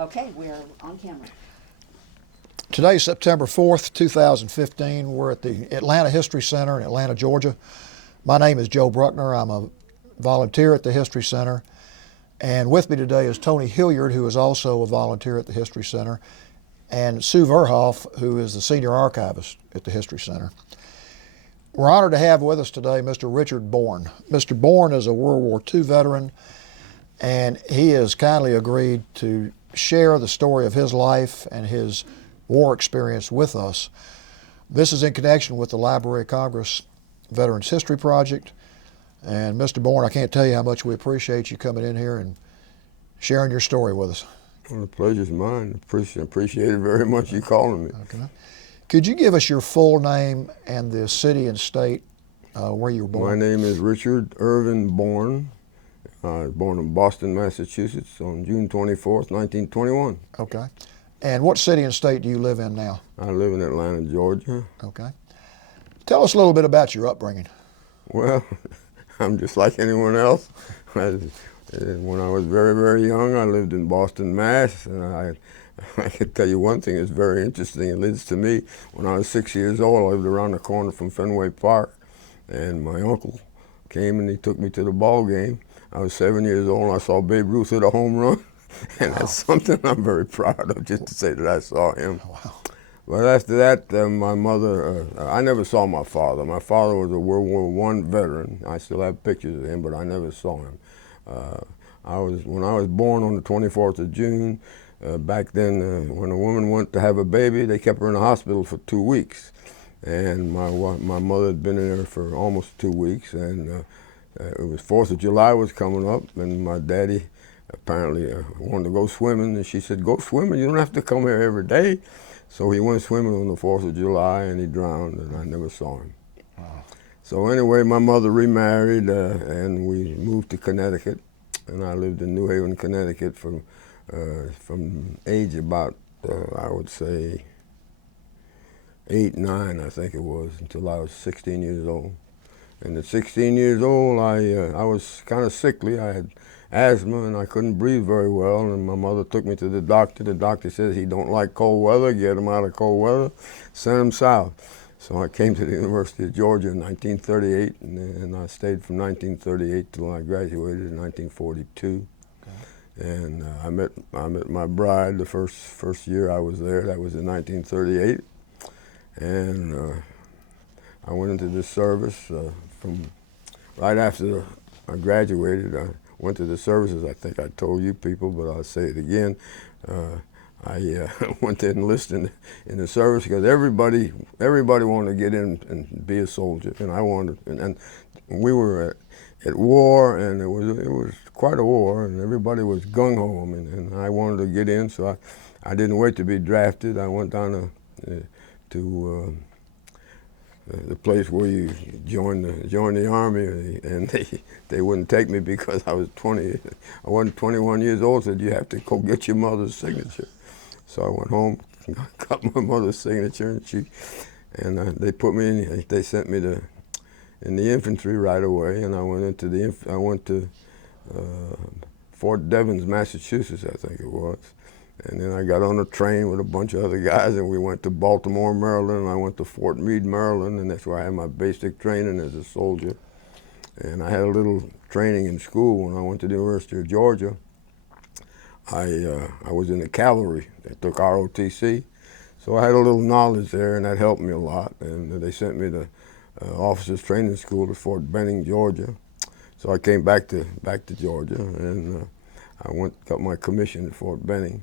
Okay, we're on camera. Today's September 4th, 2015. We're at the Atlanta History Center in Atlanta, Georgia. My name is Joe Bruckner. I'm a volunteer at the History Center. And with me today is Tony Hilliard, who is also a volunteer at the History Center, and Sue Verhoff, who is the senior archivist at the History Center. We're honored to have with us today Mr. Richard Bourne. Mr. Bourne is a World War II veteran, and he has kindly agreed to share the story of his life and his war experience with us. This is in connection with the Library of Congress Veterans History Project. And Mr. Bourne, I can't tell you how much we appreciate you coming in here and sharing your story with us. Well, the pleasure's mine. Appreciate it very much, you calling me. Okay. Could you give us your full name and the city and state where you were born? My name is Richard Irvin Bourne. I was born in Boston, Massachusetts on June 24th, 1921. Okay. And what city and state do you live in now? I live in Atlanta, Georgia. Okay. Tell us a little bit about your upbringing. Well, I'm just like anyone else. When I was very, very young, I lived in Boston, Mass. And I can tell you one thing that's very interesting, at least to me. When I was 6 years old, I lived around the corner from Fenway Park. And my uncle came and he took me to the ball game. I was 7 years old and I saw Babe Ruth hit a home run. And Wow. that's something I'm very proud of, just to say that I saw him. Wow. But after that, my mother, I never saw my father. My father was a World War I veteran. I still have pictures of him, but I never saw him. When I was born on the 24th of June, back then, when a woman went to have a baby, they kept her in the hospital for 2 weeks. And my mother had been in there for almost 2 weeks, and it was 4th of July was coming up, and my daddy apparently wanted to go swimming, and she said, "Go swimming, you don't have to come here every day." So he went swimming on the 4th of July, and he drowned, and I never saw him. Wow. So anyway, my mother remarried, and we moved to Connecticut, and I lived in New Haven, Connecticut from age about, I would say, 8, 9, I think it was, until I was 16 years old. And at 16 years old, I was kind of sickly. I had asthma and I couldn't breathe very well, and my mother took me to the doctor. The doctor said he don't like cold weather, get him out of cold weather, send him south. So I came to the University of Georgia in 1938, and I stayed from 1938 till I graduated in 1942. Okay. And I met my bride the first year I was there. That was in 1938, and I went into the service from right after I graduated. I went to the services. I think I told you people, but I'll say it again. I went to enlist in the service because everybody wanted to get in and be a soldier, and I wanted. And we were at war, and it was quite a war, and everybody was gung ho, and I wanted to get in, so I didn't wait to be drafted. I went down to the place where you join the army, and they wouldn't take me because I was 20. I wasn't 21 years old. Said you have to go get your mother's signature. So I went home, got my mother's signature, and they put me in. They sent me in the infantry right away, and I went to Fort Devens, Massachusetts, I think it was. And then I got on a train with a bunch of other guys, and we went to Baltimore, Maryland, and I went to Fort Meade, Maryland, and that's where I had my basic training as a soldier. And I had a little training in school when I went to the University of Georgia. I was in the cavalry. They took ROTC, so I had a little knowledge there, and that helped me a lot. And they sent me to officers training school at Fort Benning, Georgia. So I came back to Georgia, and I got my commission at Fort Benning.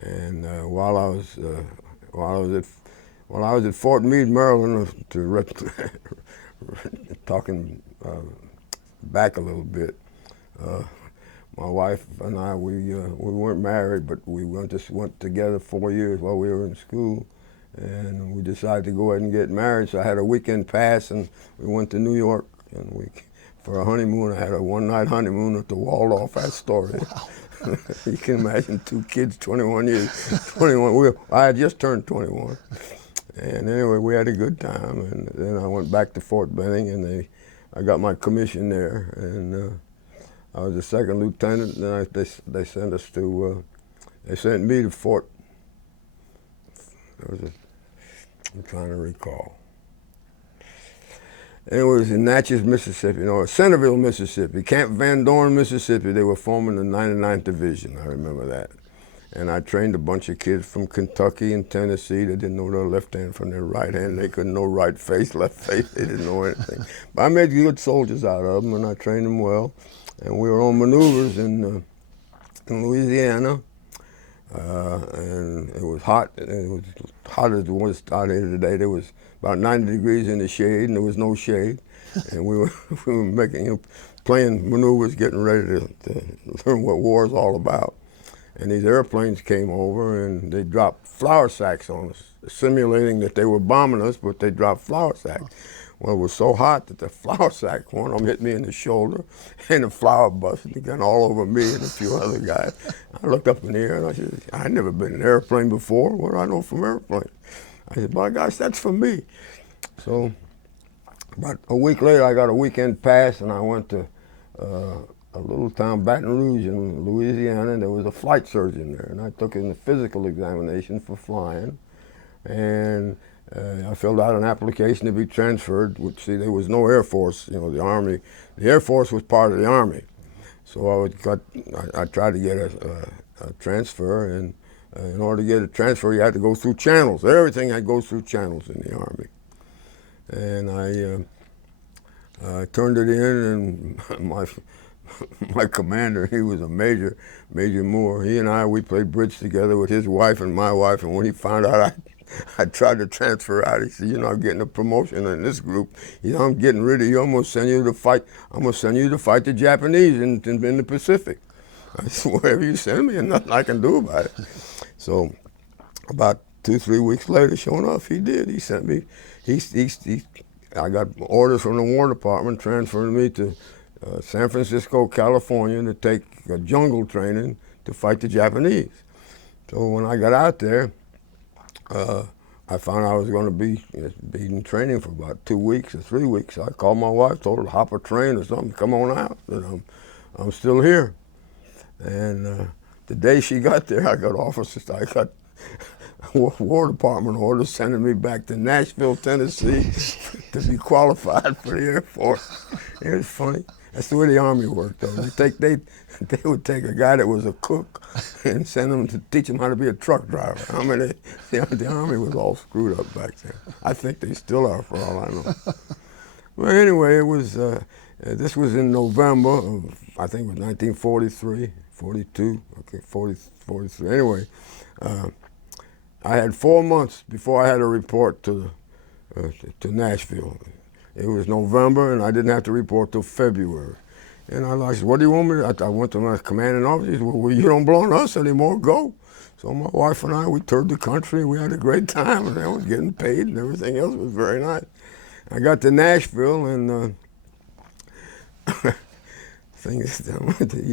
And while I was at Fort Meade, Maryland, talking back a little bit, my wife and I, we weren't married, but we went together 4 years while we were in school, and we decided to go ahead and get married. So I had a weekend pass, and we went to New York, and for a honeymoon. I had a one-night honeymoon at the Waldorf Astoria. Wow. You can imagine 2 kids, 21 years, 21. I had just turned 21. And anyway, we had a good time. And then I went back to Fort Benning, and I got my commission there. And I was a second lieutenant, and then they sent us to They sent me to Fort, I'm trying to recall. And it was in Natchez, Mississippi, Centerville, Mississippi, Camp Van Dorn, Mississippi. They were forming the 99th Division, I remember that. And I trained a bunch of kids from Kentucky and Tennessee that didn't know their left hand from their right hand. They couldn't know right face, left face. They didn't know anything. But I made good soldiers out of them, and I trained them well. And we were on maneuvers in Louisiana, and it was hot. It was hot as it was out here today. There was about 90 degrees in the shade, and there was no shade. And we were making, playing maneuvers, getting ready to learn what war is all about. And these airplanes came over and they dropped flour sacks on us, simulating that they were bombing us, but they dropped flour sacks. Well, it was so hot that the flour sack, one of them hit me in the shoulder, and the flour busted again all over me and a few other guys. I looked up in the air and I said, I'd never been in an airplane before. What do I know from airplanes? I said, my gosh, that's for me. So about a week later, I got a weekend pass and I went to a little town, Baton Rouge in Louisiana, and there was a flight surgeon there. And I took in the physical examination for flying. And I filled out an application to be transferred, which, see, there was no Air Force, the Army. The Air Force was part of the Army. So I tried to get a transfer, and in order to get a transfer, you had to go through channels. Everything had to go through channels in the Army. And I turned it in, and my commander, he was a Major Moore. He and we played bridge together with his wife and my wife, and when he found out I tried to transfer out, he said, I'm getting a promotion in this group. I'm getting rid of you. I'm going to send you to fight. I'm going to send you to fight the Japanese in the Pacific. I said, wherever you send me, there's nothing I can do about it. So about 2-3 weeks later, sure enough, he did. He sent me, I got orders from the War Department transferring me to San Francisco, California, to take jungle training to fight the Japanese. So when I got out there, I found I was going to be in training for about 2 weeks or 3 weeks. I called my wife, told her to hop a train or something, come on out. And I'm still here. And the day she got there, I got War Department orders sending me back to Nashville, Tennessee to be qualified for the Air Force. It was funny. That's the way the Army worked, though. They would take a guy that was a cook and send him to teach him how to be a truck driver. The Army was all screwed up back then. I think they still are, for all I know. Well, anyway, it was. This was in November of, I think it was 1943, 42, okay, 43. Anyway, I had 4 months before I had to report to Nashville. It was November, and I didn't have to report till February. And I said, what do you want me to? I went to my commanding officer. He said, well, you don't belong to us anymore, go. So my wife and I, we toured the country. We had a great time, and I was getting paid, and everything else was very nice. I got to Nashville, and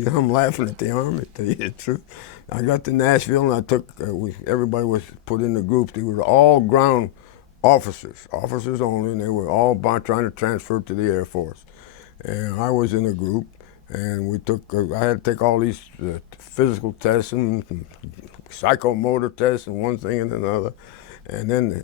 I'm laughing at the Army, to tell you the truth. I got to Nashville, and I took, everybody was put in the groups. They were all ground officers only, and they were all trying to transfer to the Air Force. And I was in a group, and I had to take all these physical tests and psychomotor tests and one thing and another. And then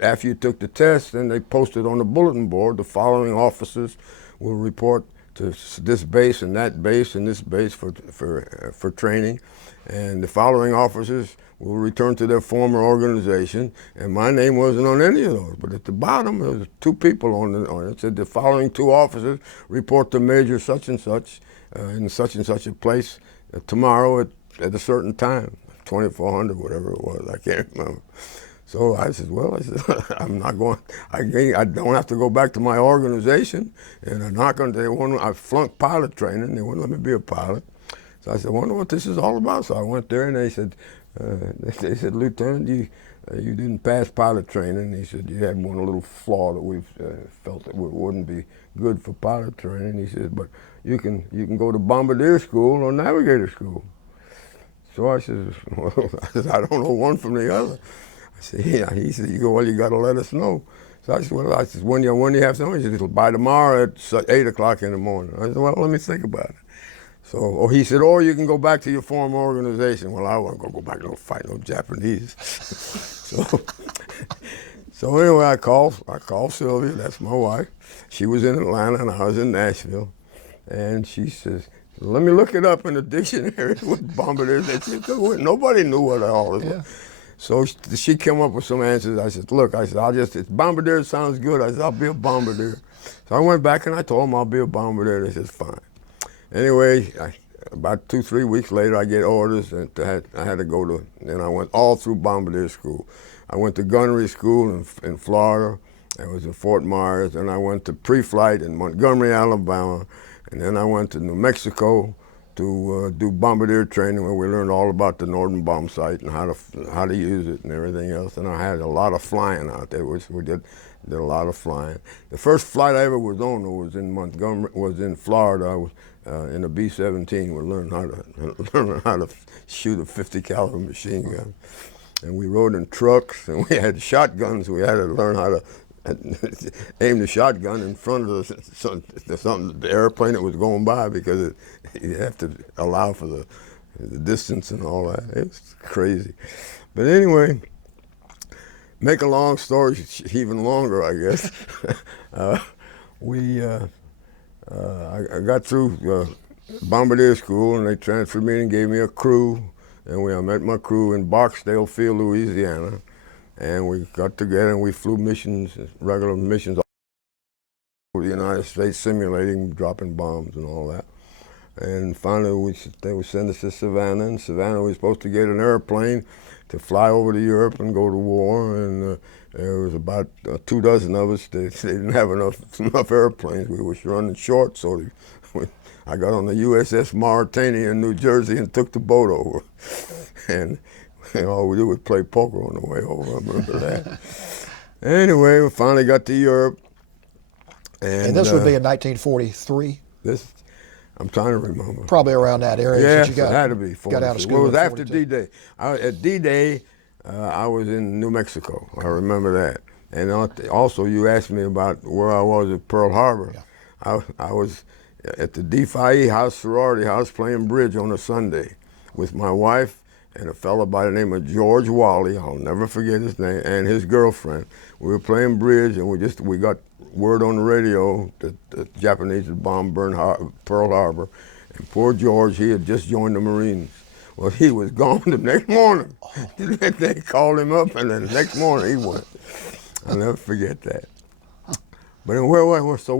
after you took the test, then they posted on the bulletin board, the following officers will report to this base and that base and this base for training. And the following officers will return to their former organization, and my name wasn't on any of those. But at the bottom, there was 2 people on it. It said the following 2 officers report to Major such and such in such and such a place tomorrow at a certain time, 2400, whatever it was, I can't remember. So I said, well, I'm not going, I don't have to go back to my organization, and they're not going to, I flunked pilot training, they wouldn't let me be a pilot. So I said, I wonder what this is all about. So I went there, and they said, Lieutenant, you didn't pass pilot training. He said, you had one little flaw that we've felt that wouldn't be good for pilot training. He said, but you can go to bombardier school or navigator school. So I said, well, I don't know one from the other. I said, yeah. He said, well, you got to let us know. So I said, well, when do you have to know? He said, by tomorrow at 8 o'clock in the morning. I said, well, let me think about it. So, he said, or you can go back to your former organization. Well, I wasn't gonna go back and fight no Japanese. So anyway, I called Sylvia, that's my wife. She was in Atlanta and I was in Nashville. And she says, let me look it up in the dictionary with bombardiers. Nobody knew what all this was. So she came up with some answers. I said, look, it's bombardier sounds good. I said, I'll be a bombardier. So I went back and I told them I'll be a bombardier. They said, fine. Anyway, about 2-3 weeks later, I get orders, and I had to go to, and I went all through bombardier school. I went to gunnery school in Florida. I was in Fort Myers, and I went to pre-flight in Montgomery, Alabama, and then I went to New Mexico to do bombardier training, where we learned all about the Northern Bomb Sight and how to use it and everything else. And I had a lot of flying out there, which we did a lot of flying. The first flight I ever was on was in Florida. I was in a B-17. We learned how to shoot a 50 caliber machine gun, and we rode in trucks, and we had shotguns. We had to learn how to aim the shotgun in front of the airplane that was going by, because you have to allow for the distance and all that. It was crazy. But anyway, make a long story even longer, I guess. I got through bombardier school, and they transferred me and gave me a crew, and I met my crew in Barksdale Field, Louisiana, and we got together and we flew regular missions all over the United States, simulating dropping bombs and all that. And finally, they would send us to Savannah. In Savannah, we were supposed to get an airplane to fly over to Europe and go to war. And there was about 24 of us. They didn't have enough airplanes. We were running short, so I got on the USS Mauritania in New Jersey and took the boat over. And all we did was play poker on the way over. I remember that. Anyway, we finally got to Europe. And this would be in 1943? I'm trying to remember. Probably around that area. Yes, You got, it had to be. got out of school. Well, it was after D-Day. At D-Day, I was in New Mexico. I remember that. And also, you asked me about where I was at Pearl Harbor. Yeah. I was at the D-Phi House sorority house playing bridge on a Sunday with my wife and a fellow by the name of George Wally. I'll never forget his name, and his girlfriend. We were playing bridge, and we got word on the radio that the Japanese had bombed Pearl Harbor, and poor George, he had just joined the Marines. Well, he was gone the next morning. They called him up, and then the next morning he went. I'll never forget that. But where was I?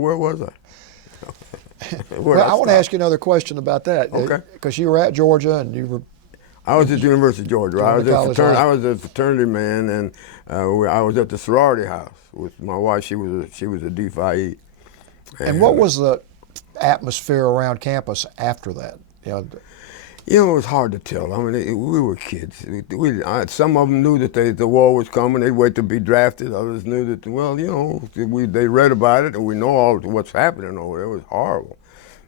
Well, I want to ask you another question about that. Okay. Because you were at Georgia, and you were... I was at the University of Georgia. I was a fraternity man, and I was at the sorority house with my wife. She was a D-Phi. And what was the atmosphere around campus after that? It was hard to tell. I mean, we were kids. Some of them knew that the war was coming. They'd wait to be drafted. Others knew that, they read about it, and we know all what's happening over there. It was horrible.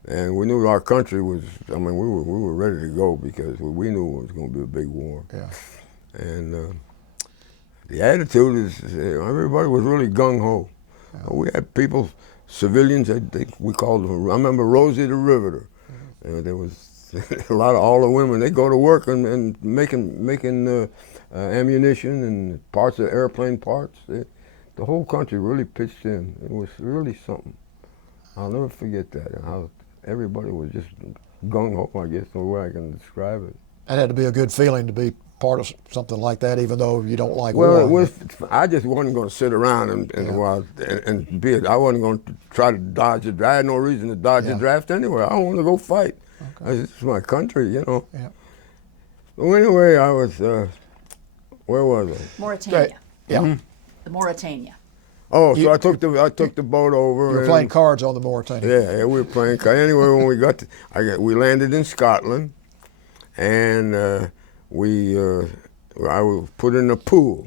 And we knew our country was, we were ready to go, because we knew it was going to be a big war. Yeah. And the attitude is, everybody was really gung-ho. Yeah. We had people, civilians, we called them, I remember Rosie the Riveter. There was all the women, they go to work and making ammunition and parts of airplane parts. The whole country really pitched in. It was really something. I'll never forget that, and how everybody was just gung-ho, I guess, the way I can describe it. That had to be a good feeling to be part of something like that, even though you don't like war. I just wasn't going to sit around and be it. I wasn't going to try to dodge it. I had no reason to dodge a draft anyway. I want to go fight. Okay. This is my country, Yeah. So anyway, I was, where was I? Mauritania. Yeah. Mm-hmm. The Mauritania. Oh, so I took the boat over. You were playing cards on the Mauritania. Yeah, we were playing cards. Anyway, when we landed in Scotland, and I was put in a pool,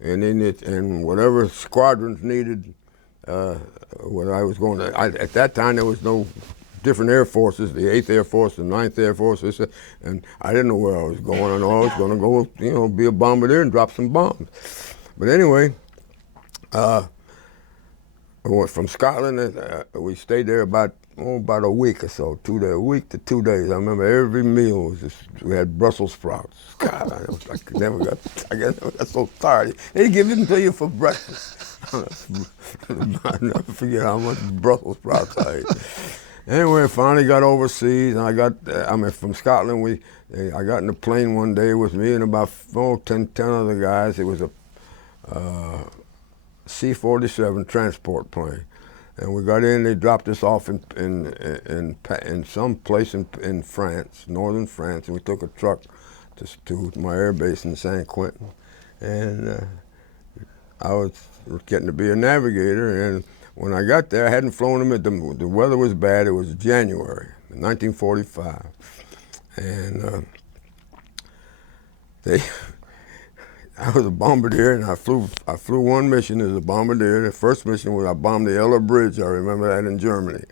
and whatever squadrons needed, when I was going to. At that time, there was no different air forces, the 8th Air Force, the 9th Air Force, and I didn't know where I was going. I know I was going to go, be a bombardier and drop some bombs. But anyway. I went from Scotland. We stayed there about about a week or so, a week to 2 days. I remember every meal was just, we had Brussels sprouts. God, I never got so tired. They give them to you for breakfast. I'll never forget how much Brussels sprouts I ate. Anyway, I finally got overseas, and from Scotland, I got in the plane one day with me and about 10 other guys. It was a C-47 transport plane. And we got in, they dropped us off in some place in France, northern France, and we took a truck to my air base in San Quentin. And I was getting to be a navigator, and when I got there, I hadn't flown them. The weather was bad. It was January, 1945, and I was a bombardier, and I flew one mission as a bombardier. The first mission was I bombed the Eller Bridge. I remember that in Germany,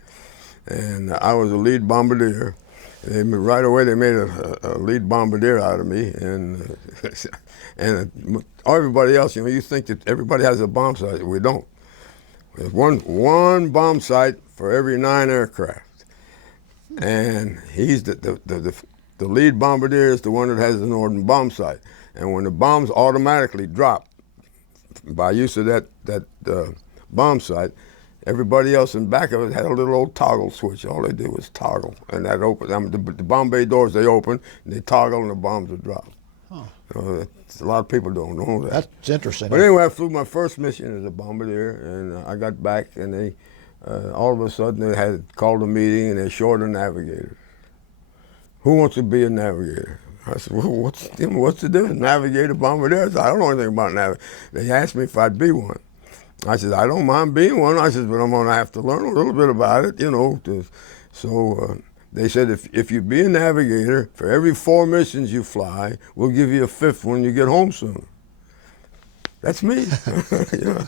and I was a lead bombardier. Right away they made a lead bombardier out of me, and everybody else. You think that everybody has a bomb site. We don't. There's one bomb site for every 9 aircraft, and he's the lead bombardier is the one that has the northern bomb site. And when the bombs automatically drop by use of that bomb site, everybody else in back of it had a little old toggle switch. All they did was toggle, and that opened. The bomb bay doors, they open, and they toggle, and the bombs would drop. Huh. A lot of people don't know that. That's interesting. But anyway, I flew my first mission as a bombardier, and I got back, and they all of a sudden they had called a meeting, and they short a navigator. Who wants to be a navigator? I said, well, what's the difference? Navigator, bombardier? I said, I don't know anything about navigator. They asked me if I'd be one. I said, I don't mind being one. I said, but I'm going to have to learn a little bit about it, So they said, if you be a navigator, for every 4 missions you fly, we'll give you a 5th when you get home soon. That's me.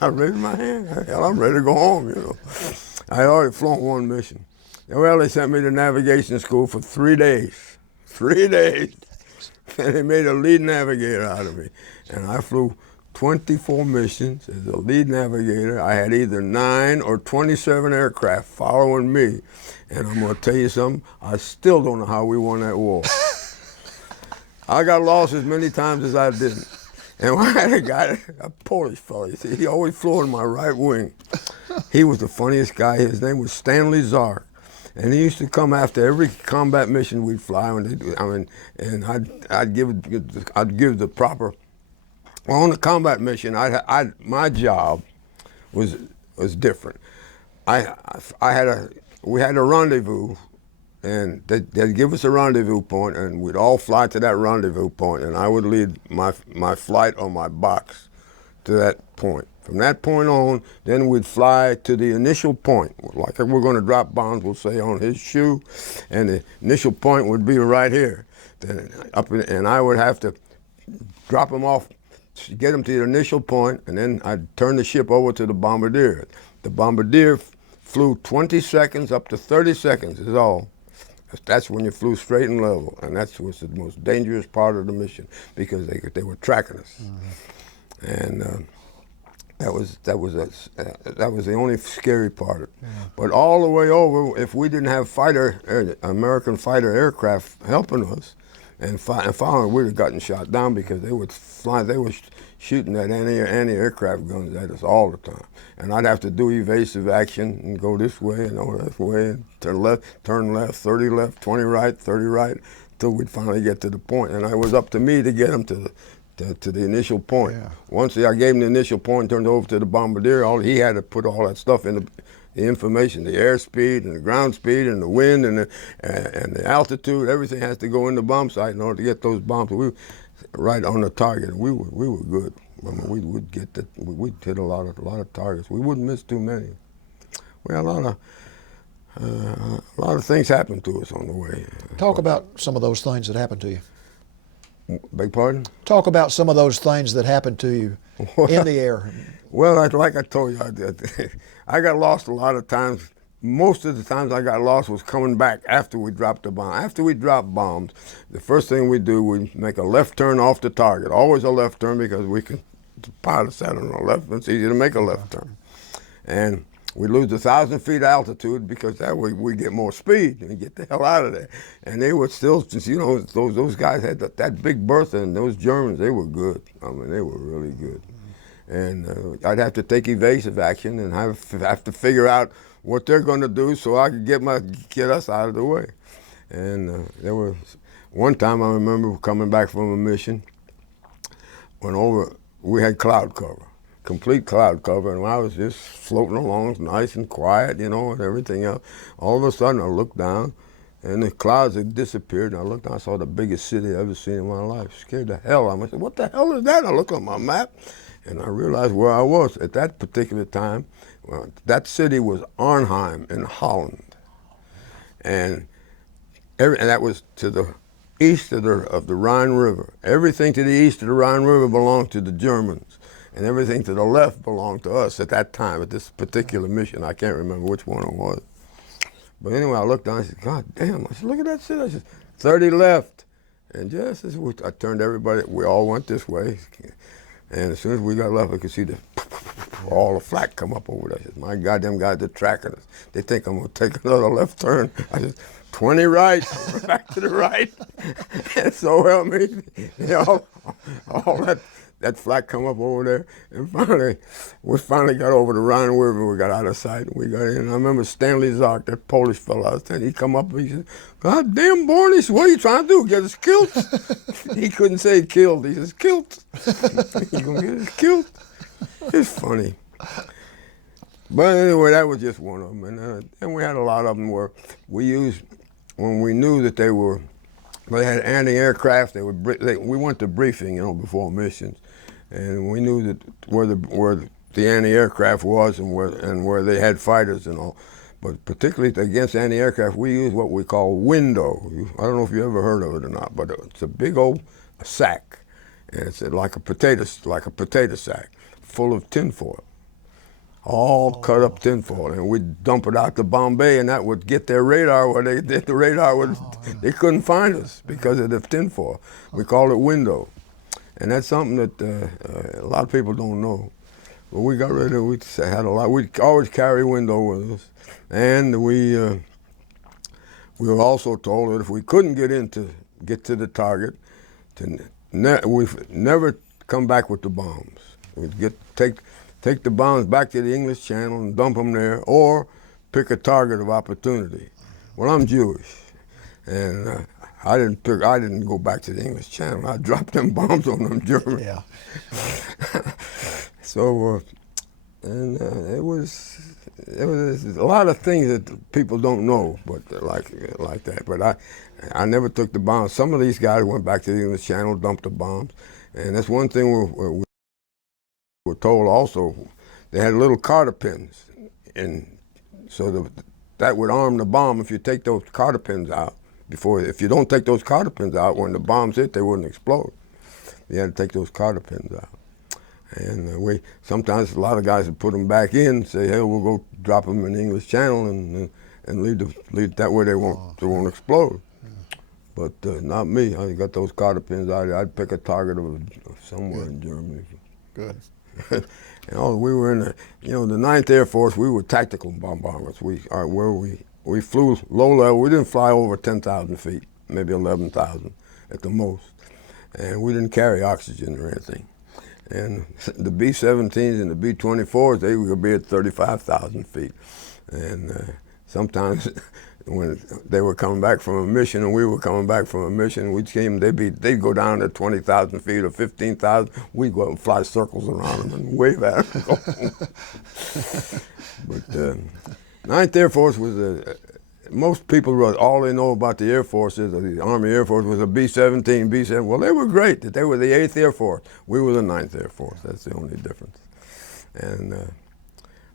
I raised my hand. Hell, I'm ready to go home, I had already flown 1 mission. Well, they sent me to navigation school for 3 days. 3 days. And they made a lead navigator out of me. And I flew 24 missions as a lead navigator. I had either 9 or 27 aircraft following me. And I'm going to tell you something, I still don't know how we won that war. I got lost as many times as I didn't. And I had a guy, a Polish fellow, he always flew in my right wing. He was the funniest guy. His name was Stanley Zark. And he used to come after every combat mission we'd fly, and I'd give the proper. Well, on the combat mission, my job was different. We had a rendezvous, and they'd give us a rendezvous point, and we'd all fly to that rendezvous point, and I would lead my flight on my box to that point. From that point on, then we'd fly to the initial point. Like if we're going to drop bombs, we'll say on his shoe, and the initial point would be right here. And I would have to drop them off, get them to the initial point, and then I'd turn the ship over to the bombardier. The bombardier flew 20 seconds up to 30 seconds is all. That's when you flew straight and level, and that was the most dangerous part of the mission because they were tracking us. Mm-hmm. And that was the only scary part. Yeah. But all the way over, if we didn't have American fighter aircraft helping us, and following, we'd have gotten shot down because they would fly. They were shooting at anti-aircraft guns at us all the time, and I'd have to do evasive action and go this way and over this way, and turn left, 30 left, 20 right, 30 right, until we'd finally get to the point. And it was up to me to get them to the initial point. Yeah. Once I gave him the initial point, turned over to the bombardier, he had to put all that stuff in the information, the airspeed and the ground speed and the wind and the altitude, everything has to go in the bomb site in order to get those bombs. We were right on the target. We were good. I mean, we'd hit a lot of targets. We wouldn't miss too many. We had a lot of things happened to us on the way. Talk about some of those things that happened to you. Beg pardon? Talk about some of those things that happened to you in the air. Well, like I told you, I got lost a lot of times. Most of the times I got lost was coming back after we dropped the bomb. After we dropped bombs, the first thing we do, we make a left turn off the target. Always a left turn because the pilot sat on the left, it's easy to make a left turn. And we lose 1,000 feet altitude because that way we get more speed and get the hell out of there. And they were still, you know, those guys had that big Bertha, and those Germans, they were good. I mean, they were really good. And I'd have to take evasive action and have to figure out what they're going to do so I could get us out of the way. And there was one time I remember coming back from a mission, we had cloud cover, complete cloud cover, and I was just floating along, nice and quiet, you know, and everything else. All of a sudden I looked down, and the clouds had disappeared, and I looked down, I saw the biggest city I've ever seen in my life. Scared the hell out of me. I said, what the hell is that? I looked on my map, and I realized where I was. At that particular time, that city was Arnhem in Holland. And that was to the east of the Rhine River. Everything to the east of the Rhine River belonged to the Germans, and everything to the left belonged to us at that time, at this particular mission. I can't remember which one it was. But anyway, I looked down, I said, God damn, I said, look at that city. I said, 30 left. And just as I turned everybody, we all went this way. And as soon as we got left, I could see all the flak come up over there. I said, my God, them guys are tracking us. They think I'm going to take another left turn. I said, 20 right, back to the right. And so help me, you know, all that flak come up over there. And we finally got over the Rhine River. We got out of sight, and we got in. And I remember Stanley Zark, that Polish fellow, I was telling you, he come up and he said, God damn, Born, he said, what are you trying to do, get us killed? He couldn't say killed, he says, killed. He's going to get us killed. It's funny. But anyway, that was just one of them. And we had a lot of them where we used, when we knew that they had anti-aircraft, we went to briefing, you know, before missions. And we knew that where the anti-aircraft was and where they had fighters and all. But particularly against anti-aircraft, we used what we call window. I don't know if you ever heard of it or not, but it's a big old sack, and it's like a potato sack, full of tinfoil, all cut up tinfoil, and we'd dump it out to Bombay, and that would get their radar where they couldn't find us because of the tinfoil. We called it window. And that's something that a lot of people don't know. But we got rid of it. We had a lot. We always carry window with us. And we were also told that if we couldn't get to the target, we'd never come back with the bombs. We'd take the bombs back to the English Channel and dump them there, or pick a target of opportunity. Well, I'm Jewish, and I didn't go back to the English Channel. I dropped them bombs on them Germans. Yeah. So, it was a lot of things that people don't know, but like that. But I never took the bombs. Some of these guys went back to the English Channel, dumped the bombs, and that's one thing we were told also. They had little Carter pins, and so that would arm the bomb if you take those Carter pins out. If you don't take those Carter pins out, when the bombs hit, they wouldn't explode. You had to take those Carter pins out. And sometimes a lot of guys would put them back in, say, hey, we'll go drop them in the English Channel and leave that way they won't explode. But not me. I got those Carter pins out. I'd pick a target of somewhere in Germany. Good. And we were in the 9th Air Force. We were tactical bombardments. We flew low level. We didn't fly over 10,000 feet, maybe 11,000 at the most. And we didn't carry oxygen or anything. And the B-17s and the B-24s, they would be at 35,000 feet. And sometimes when they were coming back from a mission and we were coming back from a mission, they'd go down to 20,000 feet or 15,000. We'd go out and fly circles around them and wave at them. But 9th Air Force was most people, all they know about the Air Force is the Army Air Force was a B-17, B-7. Well, they were great. They were the 8th Air Force. We were the 9th Air Force. That's the only difference. And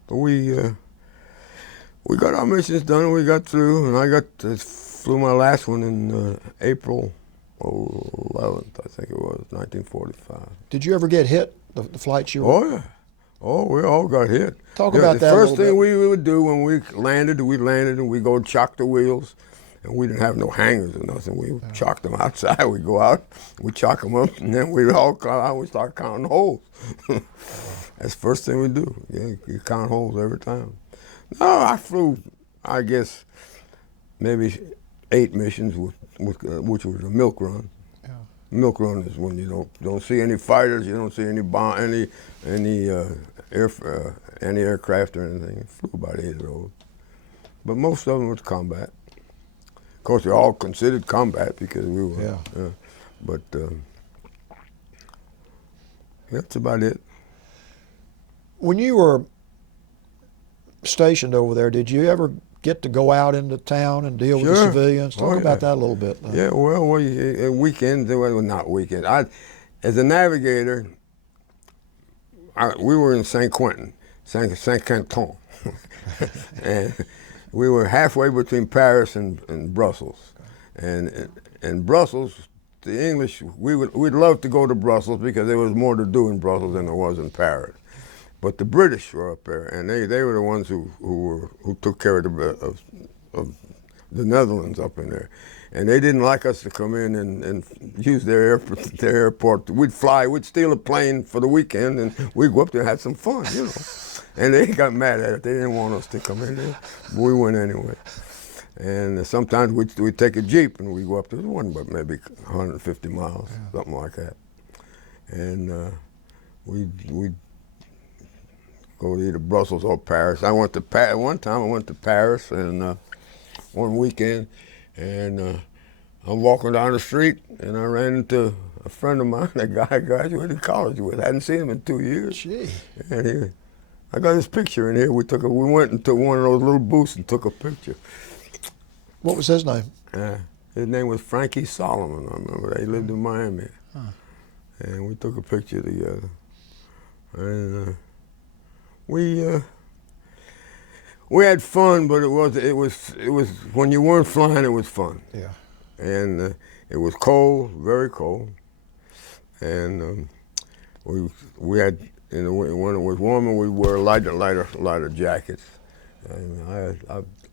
but we got our missions done, and we got through. And I flew my last one in April 11th, I think it was, 1945. Did you ever get hit, the flights you were? Oh, yeah. Oh, we all got hit. Talk about that a little bit. The first thing we would do when we landed and we go chock the wheels. And we didn't have no hangers or nothing. We chocked them outside. We go out, we chock them up, and then we all come out and we start counting holes. That's the first thing we do. Yeah, you count holes every time. No, I flew, I guess, maybe 8 missions which was a milk run. Yeah. Milk run is when you don't see any fighters, you don't see any any aircraft or anything. Flew about 8 of those, but most of them was combat. Of course, they're all considered combat because we were. Yeah. But that's about it. When you were stationed over there, did you ever get to go out into town and deal with the Sure. civilians? Talk Oh, about yeah. that a little bit. Yeah, well, weekends, well, not weekends. As a navigator, we were in Saint Quentin, Saint Canton, and we were halfway between Paris and Brussels. And in Brussels, the English, we'd love to go to Brussels because there was more to do in Brussels than there was in Paris. But the British were up there, and they were the ones who took care of the Netherlands up in there. And they didn't like us to come in and use their airport. We'd fly, we'd steal a plane for the weekend, and we'd go up there and have some fun, you know. And they got mad at it. They didn't want us to come in there. But we went anyway. And sometimes we'd take a Jeep and we'd go up to the one, but maybe 150 miles, something like that. And we'd go to either Brussels or Paris. One time I went to Paris and one weekend, and I'm walking down the street and I ran into a friend of mine, a guy I graduated college with. I hadn't seen him in 2 years. Gee. And I got his picture in here. We went into one of those little booths and took a picture. What was his name? His name was Frankie Solomon, I remember that. He lived in Miami. Huh. And we took a picture together. And we had fun, but it was when you weren't flying, it was fun. Yeah. And it was cold, very cold. And we had, when it was warmer, we wore lighter jackets. And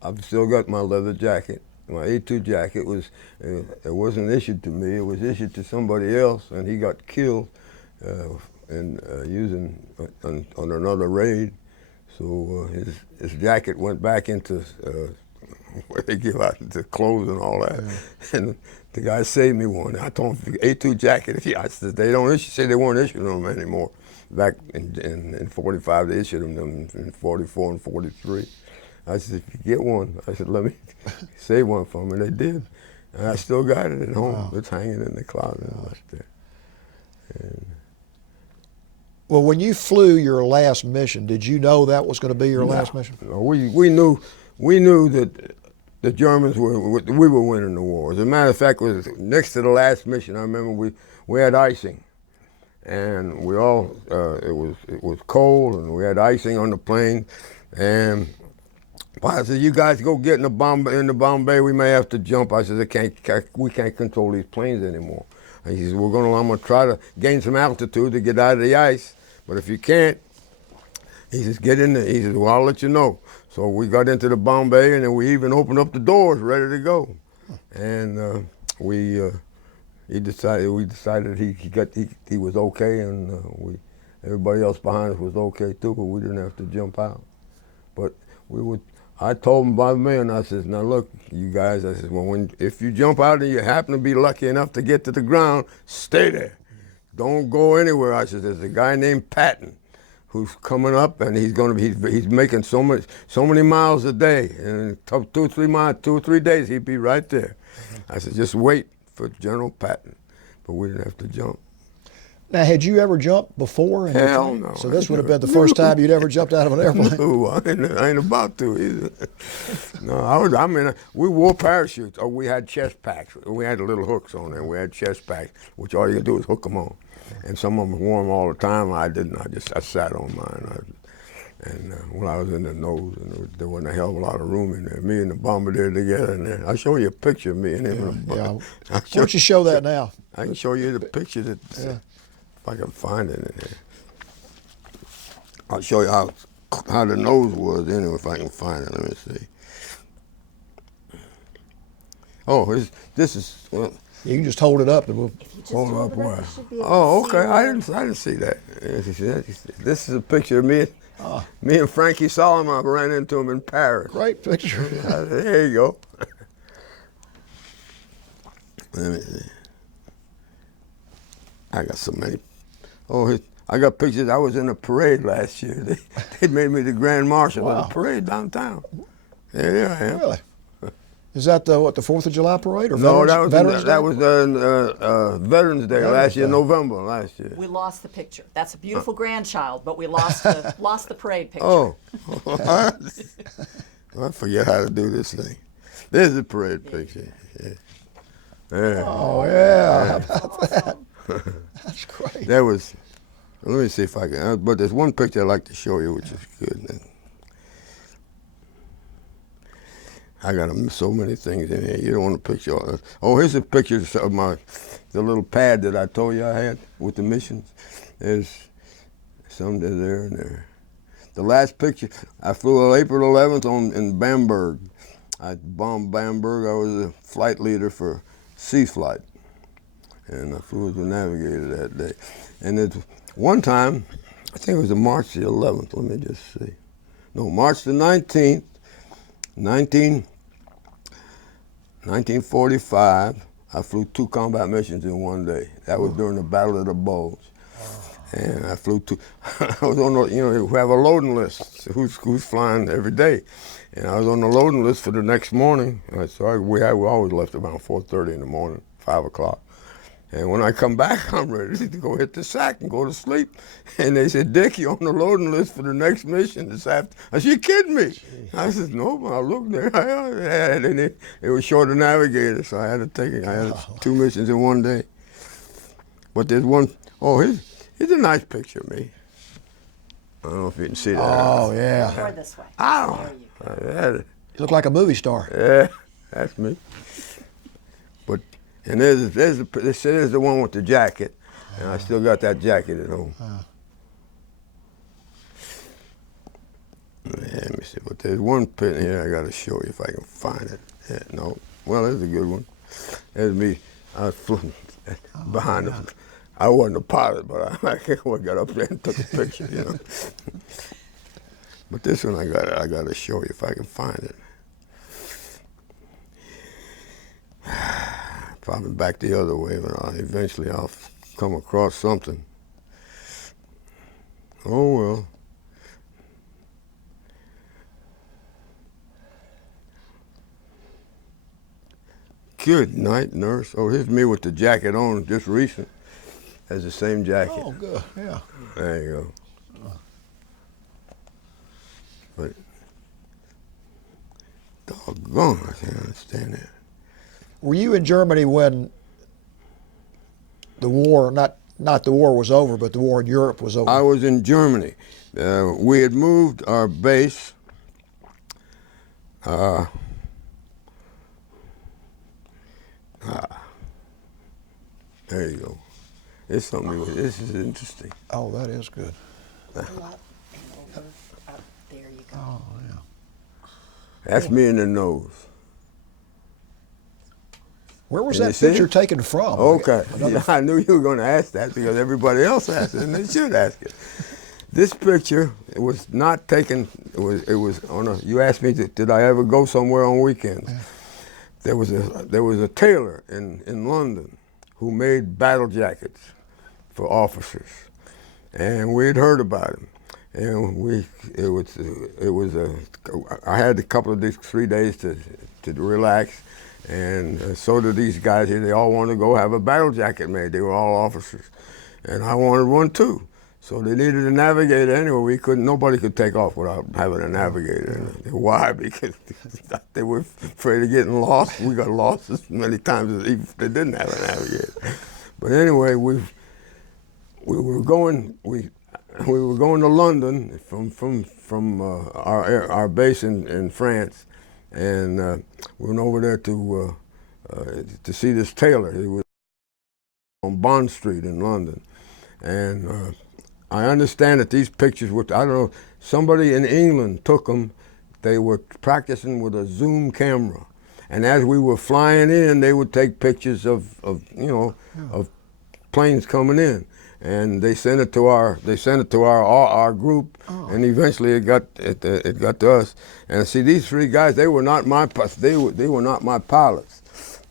I've still got my leather jacket. My A2 jacket it wasn't issued to me. It was issued to somebody else, and he got killed using on another raid. So his jacket went back into where they give out the clothes and all that. Yeah. And the guy saved me one. I told him, A2 jacket. I said they don't issue. Say they weren't issuing them anymore. Back in 45, they issued them in 44 and 43. I said, if you get one, I said, let me save one for me. And they did. And I still got it at home. Wow. It's hanging in the closet right there. And well, when you flew your last mission, did you know that was going to be your last mission? No, we knew that the Germans we were winning the war. As a matter of fact, it was next to the last mission. I remember we had icing. And we all, it was cold, and we had icing on the plane. And I said, you guys go get in the bomb bay, we may have to jump. I said, we can't control these planes anymore. And he said, I'm gonna try to gain some altitude to get out of the ice. But if you can't, he says, get in there. He says, well, I'll let you know. So we got into the bomb bay, and then we even opened up the doors, ready to go. And we decided he was okay, and everybody else behind us was okay too, but we didn't have to jump out. But I told him by the man, I says, now look, you guys, I says, well, if you jump out and you happen to be lucky enough to get to the ground, stay there. Don't go anywhere. I said, there's a guy named Patton who's coming up, and he's making so many miles a day, and 2 or 3 days he'd be right there. I said, just wait for General Patton, but we didn't have to jump. Now, had you ever jumped before? Hell no. So this would have been the first time you'd ever jumped out of an airplane? No, I ain't about to either. No, we wore parachutes. Oh, we had chest packs. We had little hooks on there. We had chest packs, which all you do is hook them on. And some of them wore them all the time. I didn't. I sat on mine. And when I was in the nose, and there wasn't a hell of a lot of room in there. Me and the bombardier together in there. I'll show you a picture of me and him. Yeah. Why don't you show that now? I can show you the picture that, if I can find it in there. I'll show you how the nose was anyway, if I can find it. Let me see. Oh, this is. Well, you can just hold it up and we'll hold it up where? Oh, okay. I didn't see that. This is a picture of me Me and Frankie saw him. I ran into him in Paris. Great picture. I said, there you go. Let me see. I got so many. Oh, I got pictures. I was in a parade last year. They made me the Grand Marshal of the parade downtown. There I am. Really? Is that the 4th of July parade or No, Veterans Day? that was Veterans Day last year, November last year. We lost the picture. That's a beautiful grandchild, but we lost the parade picture. Oh, I forget how to do this thing. There's the parade picture. Yeah. Yeah. Oh, yeah. How about that? That's great. That was, let me see if I can, but there's one picture I'd like to show you, which is good. I got so many things in here. You don't want a picture of it. Oh, here's a picture of the little pad that I told you I had with the missions. There's some there and there. The last picture, I flew on April 11th in Bamberg. I bombed Bamberg. I was a flight leader for sea flight. And I flew as a navigator that day. And at one time, I think it was March the 11th, let me just see. No, March the 19th, 1945, I flew 2 combat missions in one day. That was during the Battle of the Bulge. And I flew I was on the, we have a loading list, who's flying every day. And I was on the loading list for the next morning. So we always left around 4:30 in the morning, 5 o'clock. And when I come back, I'm ready to go hit the sack and go to sleep. And they said, Dick, you're on the loading list for the next mission this afternoon. I said, you kidding me? Jeez. I said, no, but I looked there. And it was short of navigator, so I had to take it. I had 2 missions in one day. But there's one, here's a nice picture of me. I don't know if you can see that. Oh, yeah. Or this way. Oh. There You look like a movie star. Yeah, that's me. And there's the one with the jacket, and I still got that jacket at home. Let me see, but there's one pin here I got to show you if I can find it. Yeah, no, well, there's a good one. There's me. I was flying behind him. I wasn't a pilot, but I got up there and took a picture, But this one I got to show you if I can find it. Probably back the other way, but eventually I'll come across something. Oh, well. Good night, nurse. Oh, here's me with the jacket on, just recent. Has the same jacket. Oh, good, yeah. There you go. But, doggone, I can't understand that. Were you in Germany when the war, not the war was over, but the war in Europe was over? I was in Germany. We had moved our base there you go. This is interesting. Oh, that is good. you go. Up and over. Up. There you go. Oh, yeah. That's me in the nose. Where was Can that you see picture it? taken from? Okay. I knew you were going to ask that because everybody else asked it, and they should ask it. This picture, it was not taken, it was on a, you asked me, did I ever go somewhere on weekends? Yeah. There was a tailor in London who made battle jackets for officers, and we had heard about him. And I had a couple of these 3 days to relax, and so did these guys here. They all wanted to go have a battle jacket made. They were all officers, and I wanted one too. So they needed a navigator anyway. Nobody could take off without having a navigator. Why? Because they were afraid of getting lost. We got lost as many times as if they didn't have a navigator. But anyway, we were going to London from our base in France, and we went over there to see this tailor. He was on Bond Street in London, and I understand that these pictures were, I don't know, somebody in England took them. They were practicing with a zoom camera, and as we were flying in, they would take pictures of planes coming in. and they sent it to our group, and eventually it got to us. And see, these three guys, they were not my pilots.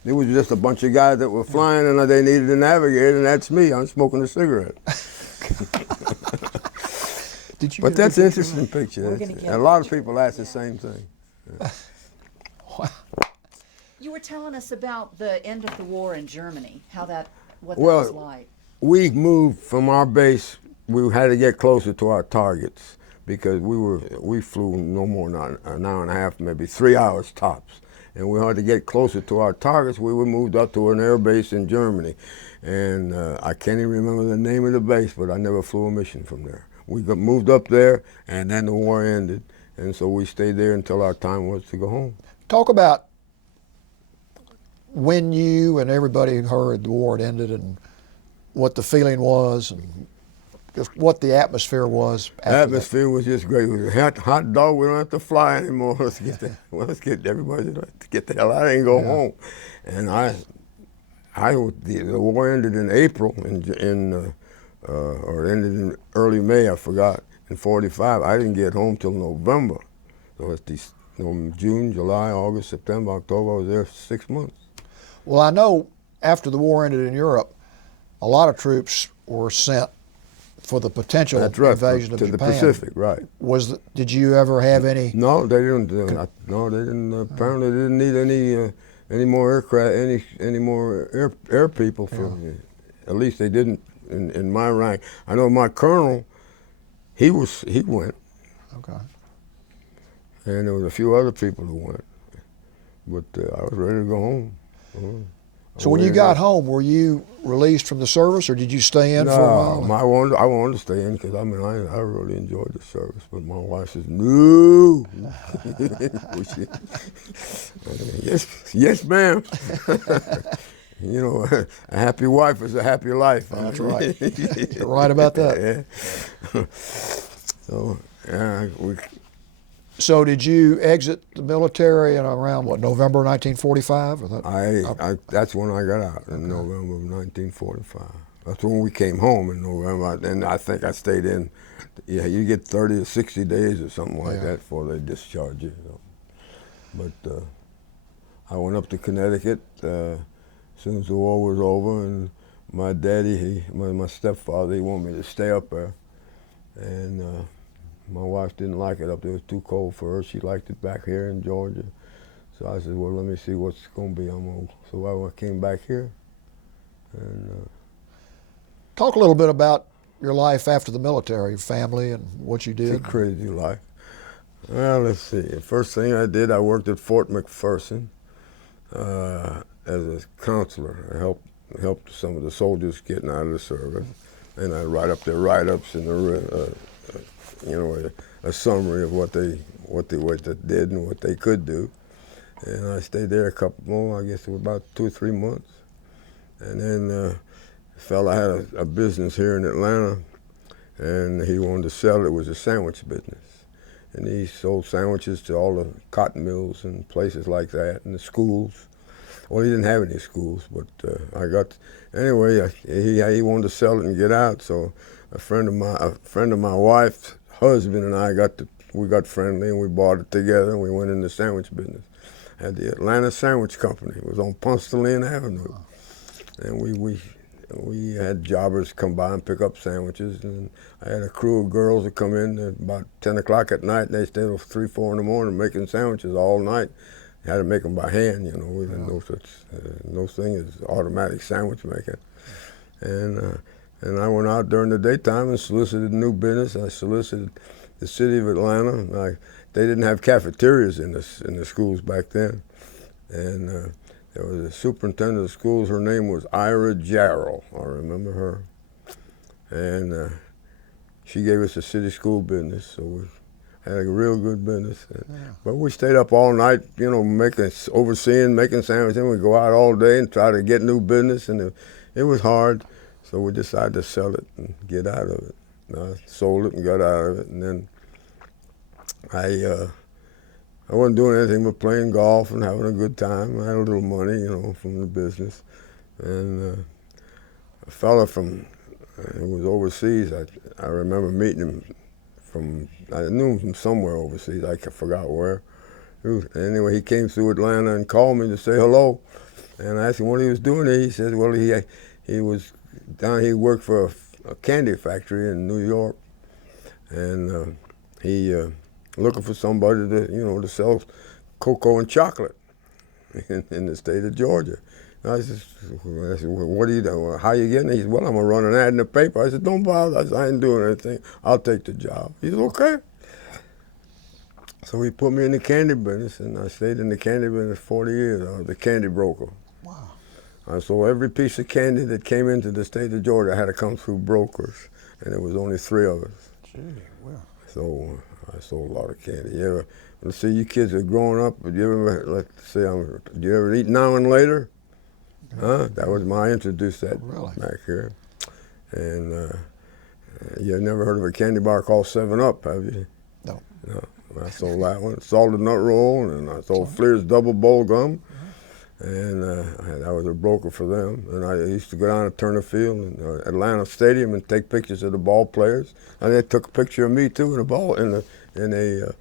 They was just a bunch of guys that were flying, and they needed a navigator, and that's me. I'm smoking a cigarette. But that's an interesting picture. A lot of people ask the same thing. Yeah. Wow. You were telling us about the end of the war in Germany, what that was like. We moved from our base. We had to get closer to our targets because we flew no more than an hour and a half, maybe 3 hours tops. And we had to get closer to our targets. We were moved up to an air base in Germany. And I can't even remember the name of the base, but I never flew a mission from there. We got moved up there, and then the war ended. And so we stayed there until our time was to go home. Talk about when you and everybody heard the war had ended and what the feeling was and just what the atmosphere was after The atmosphere was just great. It was a hot dog. We don't have to fly anymore. Let's get everybody to get the hell out and go home. And the war ended in April, or ended in early May. I forgot. In '45, I didn't get home till November. So it's June, July, August, September, October. I was there 6 months. Well, I know after the war ended in Europe, a lot of troops were sent for the potential invasion of Japan. To the Pacific, right. Did you ever have any? No, they didn't. No, they didn't. Apparently, they didn't need any more aircraft, any more air people for. At least they didn't in my rank. I know my colonel. He went. Okay. And there was a few other people who went, but I was ready to go home. So when you got home, were you released from the service, or did you stay in for a while? No, I wanted to stay in because I really enjoyed the service. But my wife says no. Yes, ma'am. You know, a happy wife is a happy life. That's right. You're right about that. Yeah. So did you exit the military in around November 1945? That's when I got out in November of 1945. That's when we came home in November. And I think I stayed in. Yeah, you get 30 or 60 days or something like that before they discharge you. But I went up to Connecticut as soon as the war was over, and my daddy, my stepfather, he wanted me to stay up there, and. My wife didn't like it up there. It was too cold for her. She liked it back here in Georgia. So I said, well, let me see what's going to be. So I came back here. And talk a little bit about your life after the military, your family, and what you did. It's a crazy life. Well, let's see. The first thing I did, I worked at Fort McPherson as a counselor. I helped some of the soldiers getting out of the service. And I write up their write-ups and a summary of what they did and what they could do. And I stayed there a couple more, I guess it was about 2 or 3 months. And then a fella had a business here in Atlanta, and he wanted to sell it. It was a sandwich business. And he sold sandwiches to all the cotton mills and places like that, and the schools. Well, he didn't have any schools, but anyway, he wanted to sell it and get out, so a friend of my wife's husband and I got friendly, and we bought it together, and we went in the sandwich business. Had the Atlanta Sandwich Company. It was on Ponce-de-Leon Avenue, and we had jobbers come by and pick up sandwiches, and I had a crew of girls that come in at about 10 o'clock at night, and they stayed till 3, 4 in the morning making sandwiches all night. Had to make them by hand, you know. We didn't know such no thing as automatic sandwich making, and I went out during the daytime and solicited new business. I solicited the city of Atlanta. They didn't have cafeterias in the schools back then. And there was a superintendent of schools. Her name was Ira Jarrell. I remember her. And she gave us a city school business, so we had a real good business. But we stayed up all night, you know, overseeing, making sandwiches. And we'd go out all day and try to get new business, and it was hard. So we decided to sell it and get out of it. I sold it and got out of it, and then I wasn't doing anything but playing golf and having a good time. I had a little money, you know, from the business. And a fella from It was overseas. I remember meeting him I knew him from somewhere overseas. I forgot where. Anyway, he came through Atlanta and called me to say hello. And I asked him what he was doing there. He said, well, he was down, he worked for a candy factory in New York. And he looking for somebody to sell cocoa and chocolate in the state of Georgia. I said, what do you do? How you getting it? He said, well, I'm going to run an ad in the paper. I said, don't bother. I said, I ain't doing anything. I'll take the job. He said, okay. So he put me in the candy business, and I stayed in the candy business 40 years. I was the candy broker. Wow. I sold every piece of candy that came into the state of Georgia. I had to come through brokers, and there was only 3 of us. Gee, well. So I sold a lot of candy. Let's see, you kids are growing up. Do you ever eat Now and Later? Huh? That was I introduced that back here. And you never heard of a candy bar called 7-Up, have you? No. No. I sold that one. Salted Nut Roll, and I sold Fleer's Double Bowl Gum. And I was a broker for them. And I used to go down to Turner Field in Atlanta Stadium and take pictures of the ball players. And they took a picture of me too in the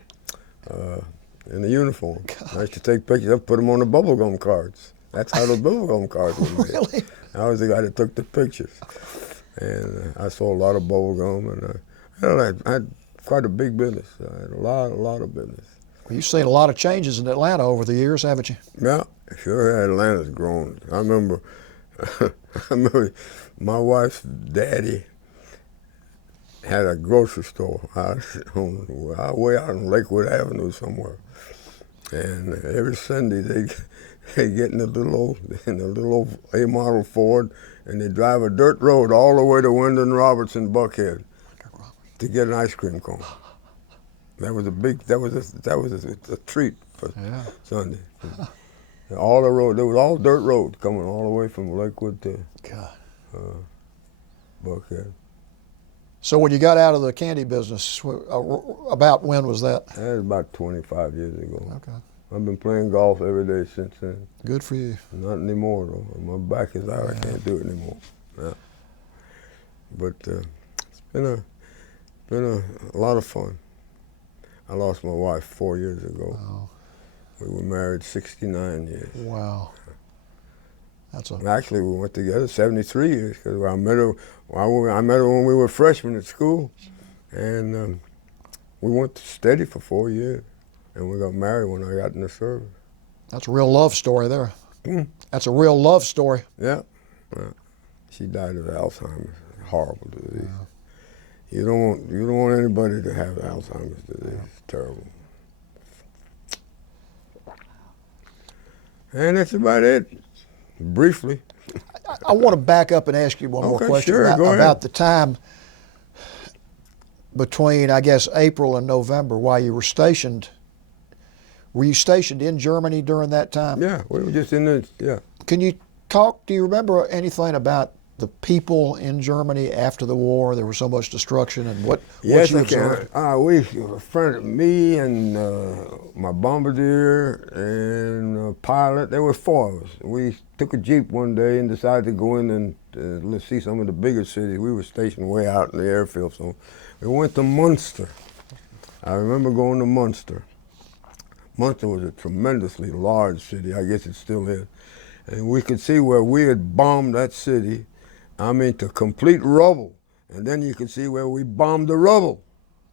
uniform. God. I used to take pictures. I put them on the bubblegum cards. That's how the bubblegum cards were made. Really? I was the guy that took the pictures. And I sold a lot of bubblegum. And I had quite a big business. I had a lot of business. Well, you've seen a lot of changes in Atlanta over the years, haven't you? Yeah, sure. Atlanta's grown. I remember my wife's daddy had a grocery store way out on Lakewood Avenue somewhere. And every Sunday they get in a little old A-model Ford, and they drive a dirt road all the way to Wyndham Robertson Buckhead to get an ice cream cone. That was a treat for Sunday. All the road, there was all dirt road coming all the way from Lakewood to Buckhead. So when you got out of the candy business, about when was that? That was about 25 years ago. Okay. I've been playing golf every day since then. Good for you. Not anymore, though. My back is out. I can't do it anymore. Yeah. But it's been a lot of fun. I lost my wife 4 years ago. Wow. We were married 69 years. Wow. Actually, we went together 73 years because I met her when we were freshmen at school, and we went steady for 4 years, and we got married when I got in the service. That's a real love story there. That's a real love story. Yeah. She died of Alzheimer's. Horrible disease. You don't want anybody to have Alzheimer's disease. It's terrible. And that's about it. Briefly. I want to back up and ask you one more question about the time between, I guess, April and November while you were stationed. Were you stationed in Germany during that time? Yeah, we were just do you remember anything about the people in Germany after the war? There was so much destruction, and what you observed? Me and my bombardier and pilot, there were 4 of us. We took a Jeep one day and decided to go in and let's see some of the bigger cities. We were stationed way out in the airfield, so we went to Munster. I remember going to Munster. Munster was a tremendously large city. I guess it still is. And we could see where we had bombed that city, to complete rubble. And then you could see where we bombed the rubble.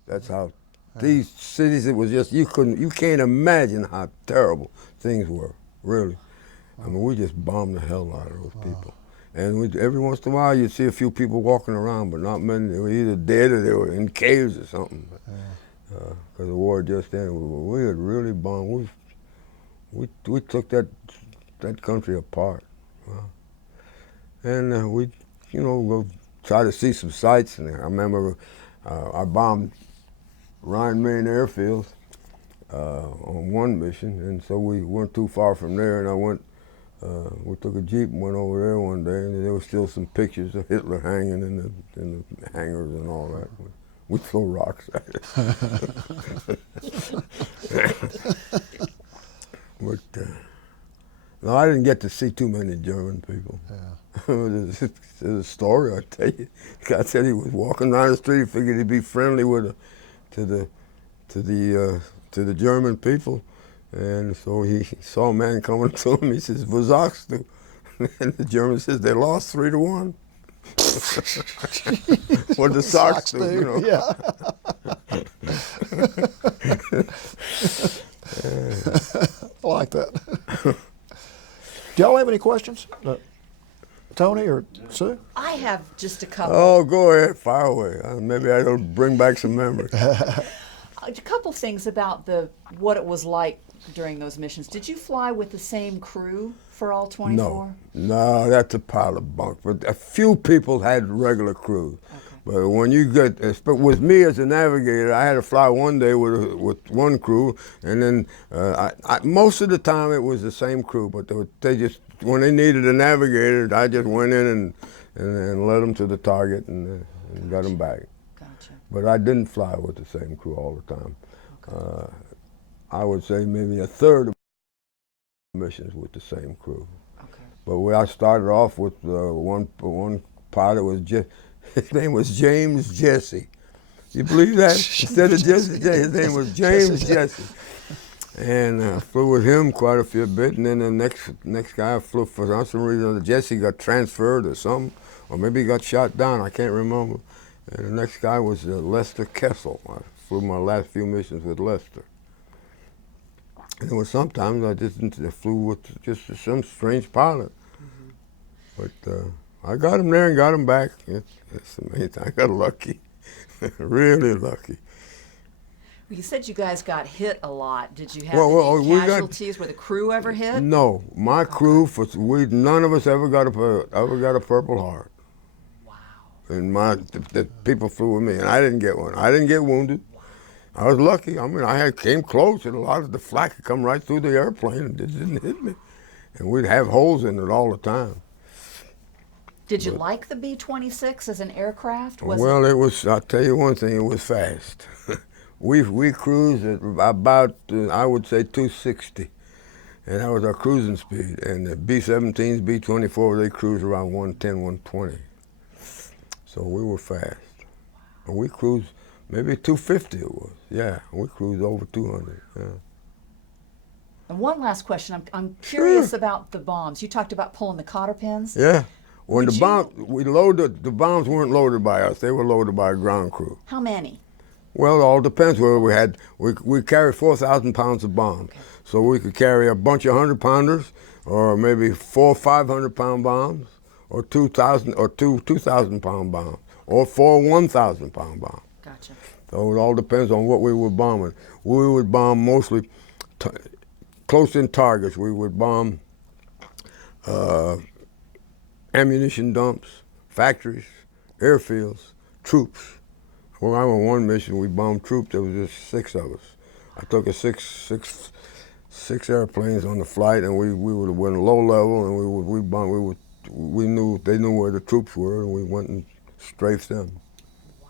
That's how these cities, it was just, you can't imagine how terrible things were, really. We just bombed the hell out of those people. And every once in a while you'd see a few people walking around, but not many. They were either dead or they were in caves or something. Because the war just ended. We had really bombed. We took that country apart. And we go try to see some sights. And I remember I bombed Rhine Main Airfield on one mission, and so we weren't too far from there. And we took a Jeep and went over there one day, and there were still some pictures of Hitler hanging in the hangars and all that. We'd throw rocks at it. But No, I didn't get to see too many German people. Yeah. There's a story I tell you. The guy said he was walking down the street, figured he'd be friendly to the German people, and so he saw a man coming to him. He says, "Was sagst du?" And the German says, "They lost 3-1." What the Sox do, you know? Yeah. I like that. Do y'all have any questions? Tony or Sue? I have just a couple. Oh, go ahead, fire away. Maybe I don't bring back some memories. A couple things about what it was like during those missions. Did you fly with the same crew for all 24? No, that's a pile of bunk. But a few people had regular crews. Okay. But when you get, but with me as a navigator, I had to fly one day with one crew, and then most of the time it was the same crew. But they just, when they needed a navigator, I just went in and led them to the target and got them back. Gotcha. But I didn't fly with the same crew all the time. Okay. I would say maybe a third of missions with the same crew. Okay. But where I started off with one pilot was his name was James Jesse. You believe that? Instead of Jesse, his name was James Jesse. And I flew with him quite a few bit. And then the next guy I flew for some reason. Jesse got transferred or something, or maybe he got shot down. I can't remember. And the next guy was Lester Kessel. I flew my last few missions with Lester. And there was sometimes I just flew with just some strange pilot. Mm-hmm. But I got him there and got him back. It's amazing. I got lucky, really lucky. You said you guys got hit a lot. Did you have any we got- casualties? Were the crew ever hit? No, my crew, none of us ever got a Purple Heart. Wow. And the people flew with me, and I didn't get one. I didn't get wounded. I was lucky. I mean, came close, and a lot of the flak could come right through the airplane, and it didn't hit me. And we'd have holes in it all the time. Did you like the B-26 as an aircraft? It was. I'll tell you one thing. It was fast. we cruised at about I would say 260, and that was our cruising speed. And the B-17s, B-24, they cruised around 110, 120. So we were fast. And we cruised maybe 250. It was. Yeah, we cruised over 200. Yeah. And one last question. I'm curious about the bombs. You talked about pulling the cotter pins. Yeah. When Would the bombs weren't loaded by us. They were loaded by a ground crew. How many? Well, it all depends where we had. We carried 4,000 pounds of bombs. Okay. So we could carry a bunch of 100-pounders, or maybe 4 500-pound bombs, or 2,000-pound bombs, or 4 1,000-pound bombs. Gotcha. So it all depends on what we were bombing. We would bomb mostly close-in targets. We would bomb ammunition dumps, factories, airfields, troops. When I went on one mission, we bombed troops. There was just 6 of us. I took six airplanes on the flight, and we went low level, and we bombed. They knew where the troops were, and we went and strafed them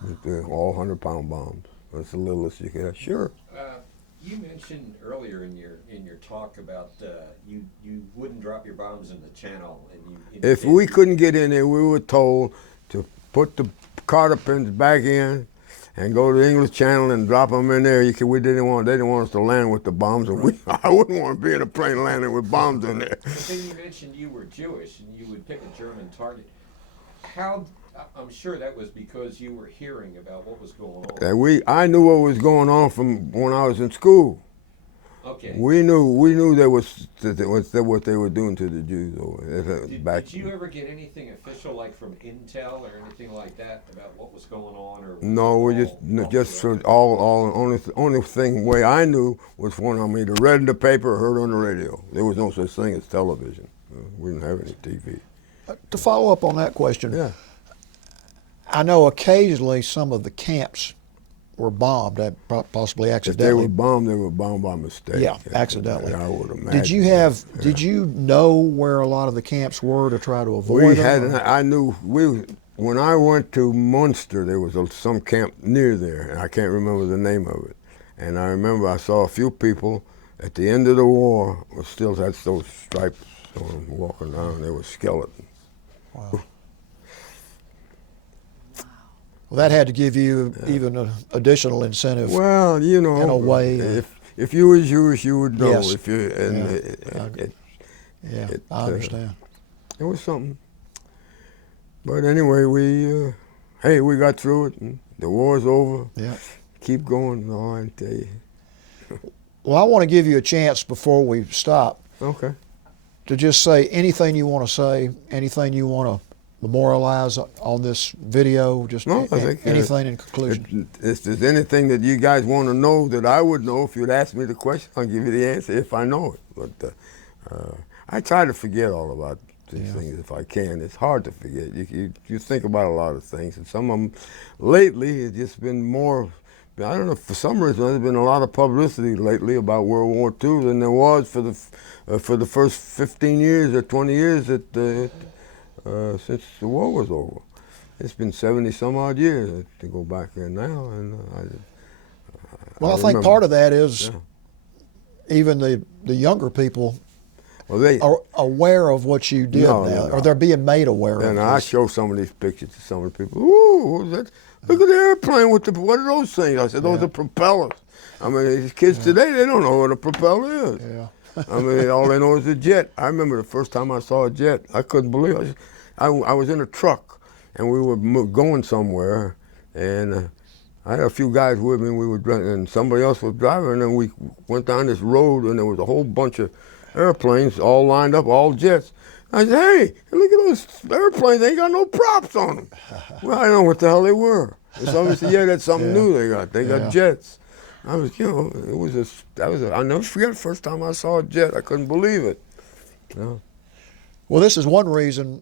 with all 100-pound bombs. That's the littlest you could have. Sure. You mentioned earlier in your talk about you wouldn't drop your bombs in the channel, and if we couldn't get in there, we were told to put the cotter pins back in and go to the English Channel and drop them in there. They didn't want us to land with the bombs, and I wouldn't want to be in a plane landing with bombs in there. But then you mentioned you were Jewish and you would pick a German target. I'm sure that was because you were hearing about what was going on. I knew what was going on from when I was in school. Okay. We knew there was what they were doing to the Jews over there. Did you ever get anything official, like from Intel or anything like that, about what was going on? Or no, we just only thing way I knew was when I either read in the paper or heard on the radio. There was no such thing as television. We didn't have any TV. To follow up on that question, yeah. I know occasionally some of the camps were bombed, possibly accidentally. If they were bombed by mistake. Yeah, accidentally. I would imagine. Did you know where a lot of the camps were to try to avoid them? When I went to Munster, there was some camp near there, and I can't remember the name of it. And I remember I saw a few people at the end of the war still had those stripes on them walking down. They were skeletons. Wow. Well, that had to give you even an additional incentive. Well, you know, in a way, if you were Jewish, you would know. Yes. If you and Yeah, I understand. It was something. But anyway, we got through it, and the war's over. Yeah. Keep going. No, I tell you. Well, I want to give you a chance before we stop Okay. to just say anything you want to say, anything you want to memorialize on this video, just No, I think, anything in conclusion. If there's anything that you guys want to know that I would know, if you'd ask me the question, I'll give you the answer if I know it. But I try to forget all about these things if I can. It's hard to forget. You think about a lot of things, and some of them lately it's just been more. I don't know. For some reason, there's been a lot of publicity lately about World War II than there was for the first 15 years or 20 years that since the war was over. It's been 70 some odd years to go back there now, and Well, I think remember. part of that is even the younger people Well, they are aware of what you did No, now, they're or not. they're being made aware and of I this. show some of these pictures to some of the people. Ooh, what was that? Look at the airplane with the, what are those things? I said, those are propellers. I mean, these kids today, they don't know what a propeller is. Yeah. I mean, all they know is a jet. I remember the first time I saw a jet, I couldn't believe it. I was in a truck, and we were going somewhere, and I had a few guys with me, we were driving, and somebody else was driving, and then we went down this road, and there was a whole bunch of airplanes all lined up, all jets. I said, hey, look at those airplanes, they ain't got no props on them. Well, I don't know what the hell they were. Somebody said, yeah, that's something new they got. They got jets. I was, I'll never forget the first time I saw a jet. I couldn't believe it. Well, this is one reason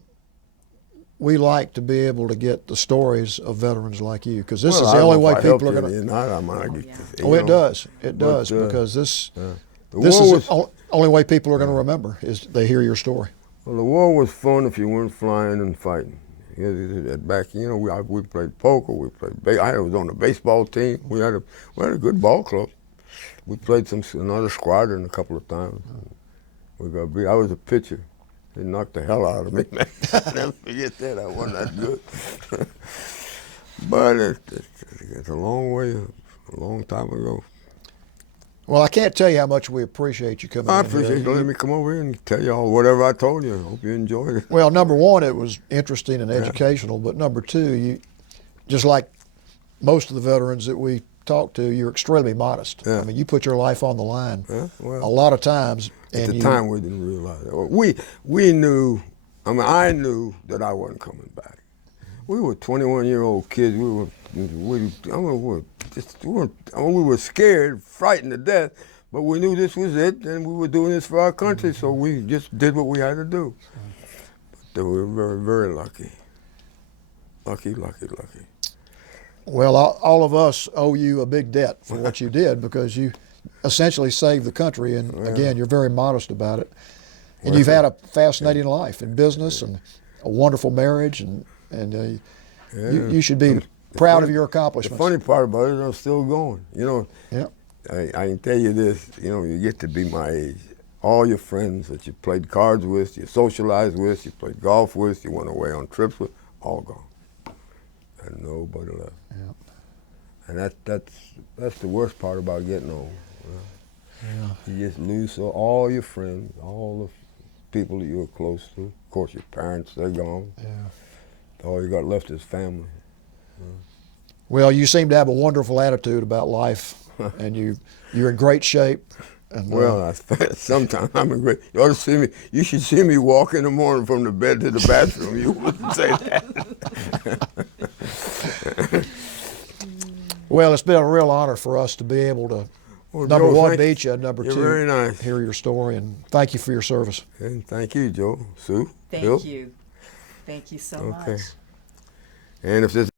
we like to be able to get the stories of veterans like you, because this is the only way people are going to. Oh, it does. It does, because this is the only way people are going to remember is they hear your story. Well, the war was fun if you weren't flying and fighting. Back, we played poker. We played. I was on the baseball team. We had a good ball club. We played another squadron a couple of times. I was a pitcher. They knocked the hell out of me, man. I'll never forget that. I wasn't that good. But it's a long way, a long time ago. Well, I can't tell you how much we appreciate you coming I in appreciate you letting me come over here and tell you all whatever I told you. I hope you enjoyed it. Well, number one, it was interesting and educational, but number two, you, just like most of the veterans that we talk to, you're extremely modest. Yeah. I mean, you put your life on the line well, a lot of times. At the time, we didn't realize it. We knew, I knew that I wasn't coming back. We were 21-year-old kids. We were scared, frightened to death, but we knew this was it, and we were doing this for our country, so we just did what we had to do. But we were very, very lucky. Lucky. Well, all of us owe you a big debt for what you did, because you essentially saved the country, and again, you're very modest about it. And you've had a fascinating life in business and a wonderful marriage, and you should be proud of your accomplishments. The funny part about it, I'm still going. Yeah. I can tell you this, you get to be my age. All your friends that you played cards with, you socialized with, you played golf with, you went away on trips with, all gone. And nobody left. Yeah. And that's the worst part about getting old. You just lose all your friends, all the people that you were close to. Of course, your parents, they're gone. Yeah. All you got left is family. Well, you seem to have a wonderful attitude about life, and you're in great shape. And, Sometimes I'm in great. You ought to see me. You should see me walk in the morning from the bed to the bathroom. You wouldn't say that. Well, it's been a real honor for us to be able to, number Joe, one, meet you, and number two, very nice. hear your story. And thank you for your service. And thank you, Joe, Sue, Bill. Thank you. Thank you so much. And if there's